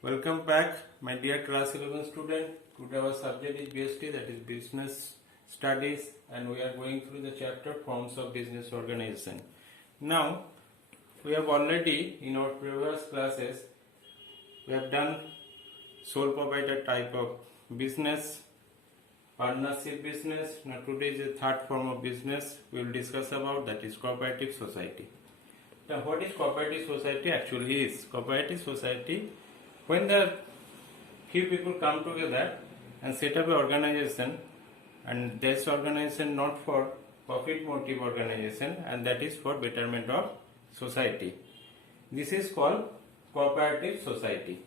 Welcome back, my dear class 11 student. Today our subject is BST, that is Business Studies, and we are going through the chapter Forms of Business Organization. Now, we have already in our previous classes, we have done sole proprietor type of business, partnership business. Now today is the third form of business we will discuss about, that is cooperative society. Now what is cooperative society actually is? Cooperative society, when the few people come together and set up an organization, and this organization not for profit motive organization, and that is for betterment of society. This is called cooperative society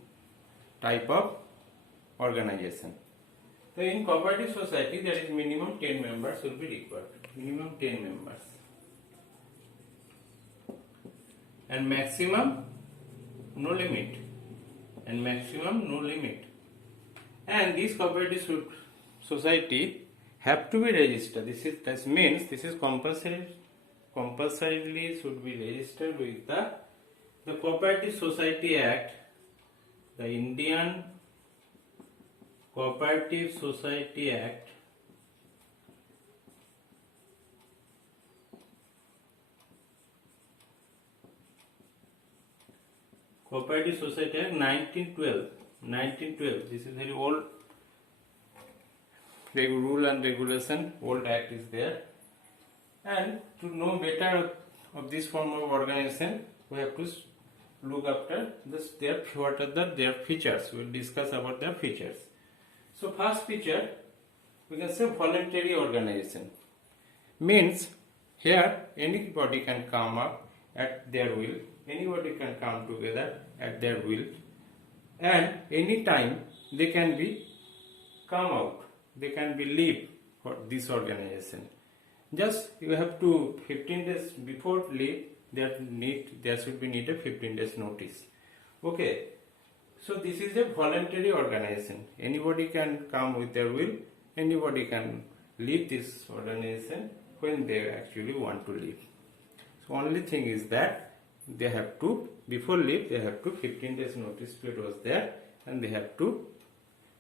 type of organization. So in cooperative society there is minimum 10 members will be required. Minimum 10 members. And maximum no limit. And maximum no limit. And this cooperative society have to be registered. This means this is compulsorily should be registered with the Cooperative Society Act, the Indian Cooperative Society Act, Cooperative Society Act 1912. This is very old rule and regulation, old act is there. And to know better of this form of organization, we have to look after this. What are their features? We will discuss about their features. So first feature, we can say voluntary organization. Means here anybody can come up at their will. Anybody can come together at their will, and any time they can be come out. They can be leave for this organization. Just you have to 15 days before leave. There should be need a 15 days notice. Okay. So this is a voluntary organization. Anybody can come with their will. Anybody can leave this organization when they actually want to leave. So only thing is that they have to, before leave, they have to 15 days notice period was there, and they have to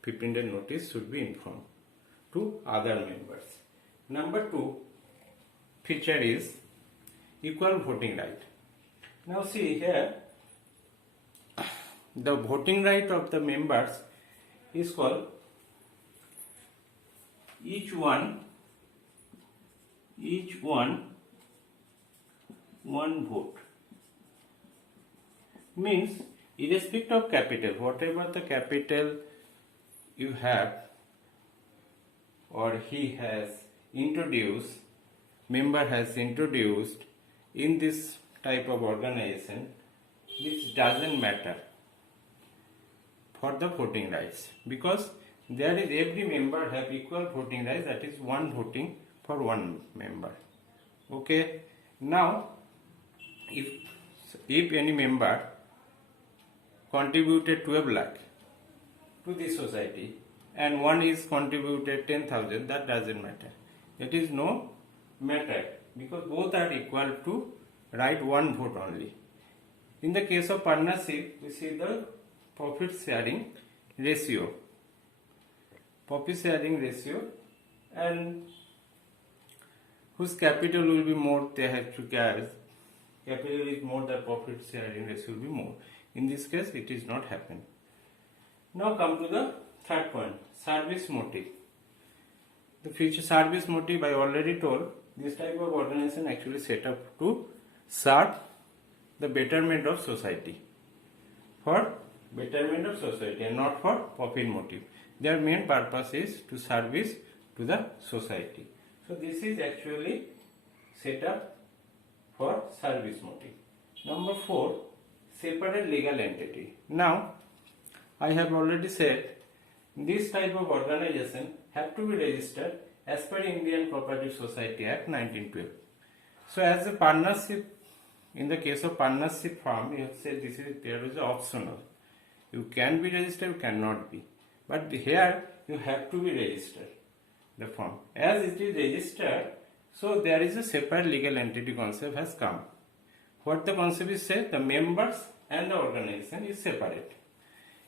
15 days notice should be informed to other members. Number 2 feature is equal voting right. Now see here, the voting right of the members is called each one one vote. Means irrespective of capital, whatever the capital you have or he has introduced, member has introduced in this type of organization, this doesn't matter for the voting rights, because there is every member have equal voting rights, that is one voting for one member. Okay. Now if any member contributed 12 lakh to this society and one is contributed 10,000, that doesn't matter. It is no matter, because both are equal to write one vote only. In the case of partnership, we see the profit sharing ratio. Profit sharing ratio, and whose capital will be more, they have to carry. Capital is more, the profit sharing ratio will be more. In this case, it is not happen. Now come to the third point, service motive. The future service motive, I already told, this type of organization actually set up to serve the betterment of society. For betterment of society and not for profit motive. Their main purpose is to service to the society. So this is actually set up for service motive. Number 4, separate legal entity. Now, I have already said this type of organization have to be registered as per Indian Cooperative Society Act 1912. So as a partnership, in the case of partnership firm, you have said there is optional. You can be registered, you cannot be. But here you have to be registered, the firm. As it is registered, so there is a separate legal entity concept has come. What the concept is said, the members and the organization is separate.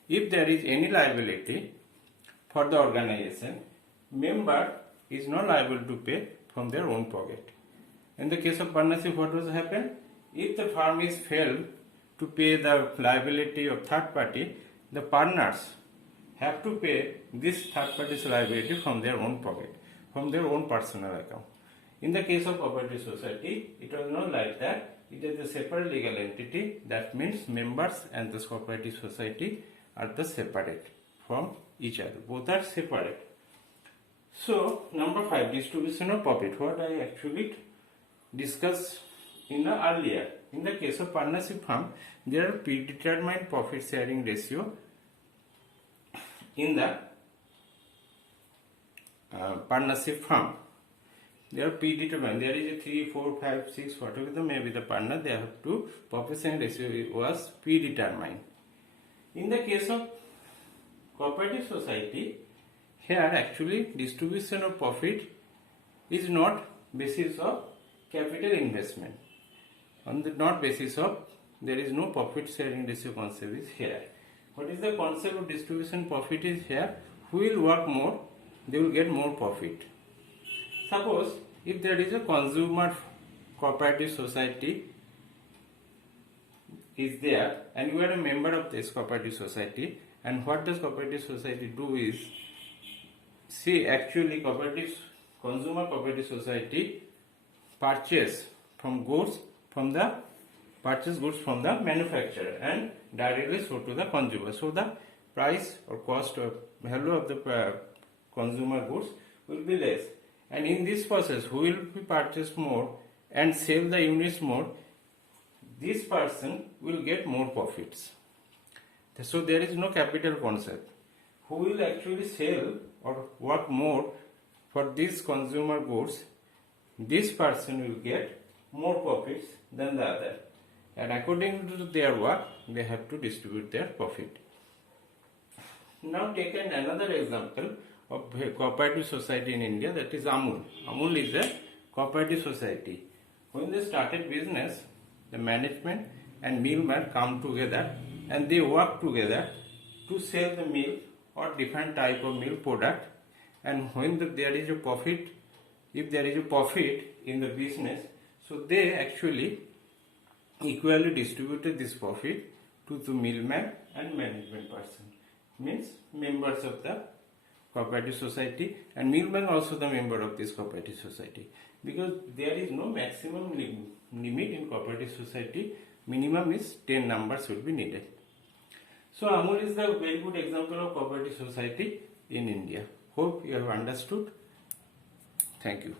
if there is any liability for the organization, member is not liable to pay from their own pocket. In the case of partnership, what does happen? If the firm is failed to pay the liability of third party, the partners have to pay this third party's liability from their own pocket, from their own personal account. In the case of cooperative society, it was not like that. It is a separate legal entity. That means members and this cooperative society are the separate from each other. Both are separate. So, number 5, distribution of profit. What I actually discussed in the earlier. In the case of partnership firm, there are predetermined profit sharing ratio in the partnership firm. They are predetermined. There is a 3, 4, 5, 6, whatever the may be the partner, they have to profit sharing ratio was predetermined. In the case of cooperative society, here actually distribution of profit is not basis of capital investment. On the not basis of, there is no profit sharing ratio concept is here. What is the concept of distribution profit is here? Who will work more, they will get more profit. Suppose if there is a consumer cooperative society is there and you are a member of this cooperative society, and what does cooperative society do is, see actually consumer cooperative society purchase goods from the manufacturer and directly sold to the consumer. So the price or cost or value of the consumer goods will be less. And in this process, who will be purchase more and sell the units more, this person will get more profits. So there is no capital concept. Who will actually sell or work more for these consumer goods, this person will get more profits than the other. And according to their work, they have to distribute their profit. Now take another example of a cooperative society in India, that is Amul. Amul is a cooperative society. When they started business, the management and middlemen come together and they work together to sell the milk or different type of milk product. And when there is a profit, if there is a profit in the business, so they actually equally distributed this profit to the middleman and management person. Means members of the cooperative society, and middleman also the member of this cooperative society, because there is no maximum limit in cooperative society. Minimum is 10 numbers should be needed. So Amul is the very good example of cooperative society in India. Hope you have understood. Thank you.